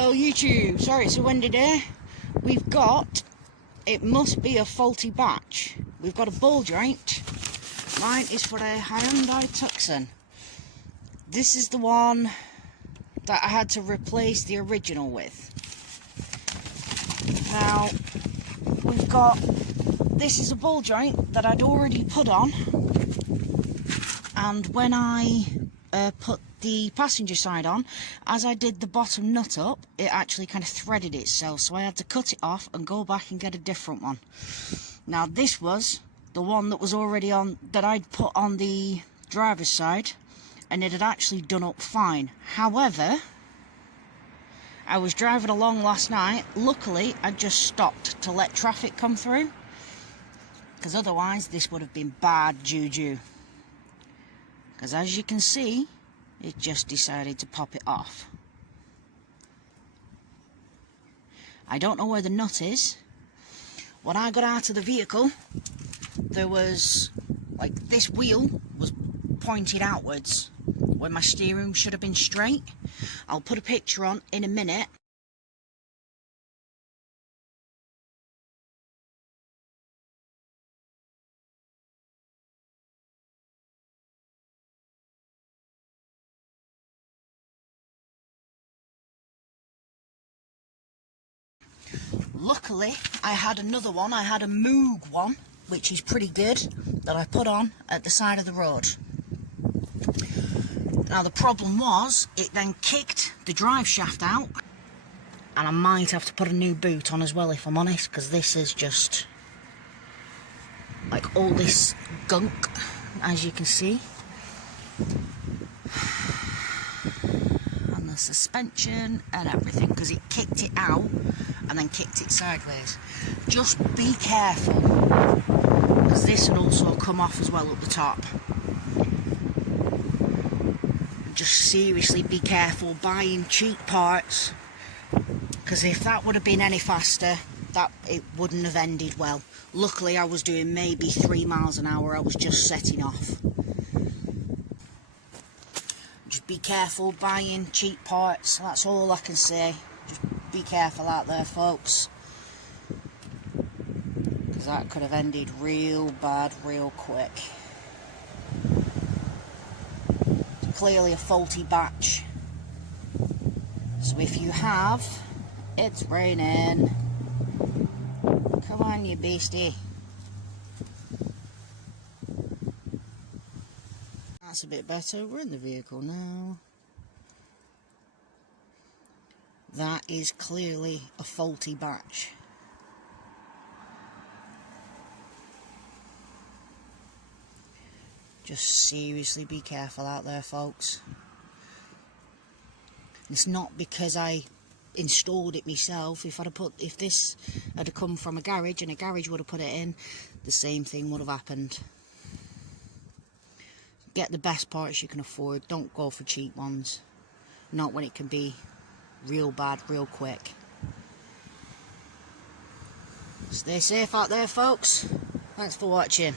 Hello YouTube, sorry it's a windy day. We've got, it must be a faulty batch. We've got a ball joint. Mine is for a Hyundai Tucson. This is the one that I had to replace the original with. Now, we've got, this is a ball joint that I'd already put on. And when I put the passenger side on, as I did the bottom nut up, it actually kind of threaded itself, so I had to cut it off and go back and get a different one. Now this was the one that was already on, that I'd put on the driver's side, and it had actually done up fine. However, I was driving along last night. Luckily I just stopped to let traffic come through, because otherwise this would have been bad juju. Because as you can see, it just decided to pop it off. I don't know where the nut is. When I got out of the vehicle, there was, like, this wheel was pointed outwards when my steering should have been straight. I'll put a picture on in a minute. Luckily, I had another one. I had a Moog one, which is pretty good, that I put on at the side of the road. Now the problem was, it then kicked the drive shaft out, and I might have to put a new boot on as well, if I'm honest, because this is just like all this gunk, as you can see. And the suspension and everything, because it kicked it out and then kicked it sideways. Just be careful, because this would also come off as well up the top. Just seriously be careful buying cheap parts, because if that would have been any faster, it wouldn't have ended well. Luckily I was doing maybe 3 miles an hour. I was just setting off. Just be careful buying cheap parts, that's all I can say. Just be careful out there, folks, because that could have ended real bad real quick. It's clearly a faulty batch, so if you have, it's raining. Come on, you beastie. That's a bit better. We're in the vehicle now. That is clearly a faulty batch. Just seriously be careful out there, folks. It's not because I installed it myself. If this had come from a garage and a garage would have put it in, the same thing would have happened. Get the best parts you can afford. Don't go for cheap ones. Not when it can be real bad real quick. Stay safe out there, folks. Thanks for watching.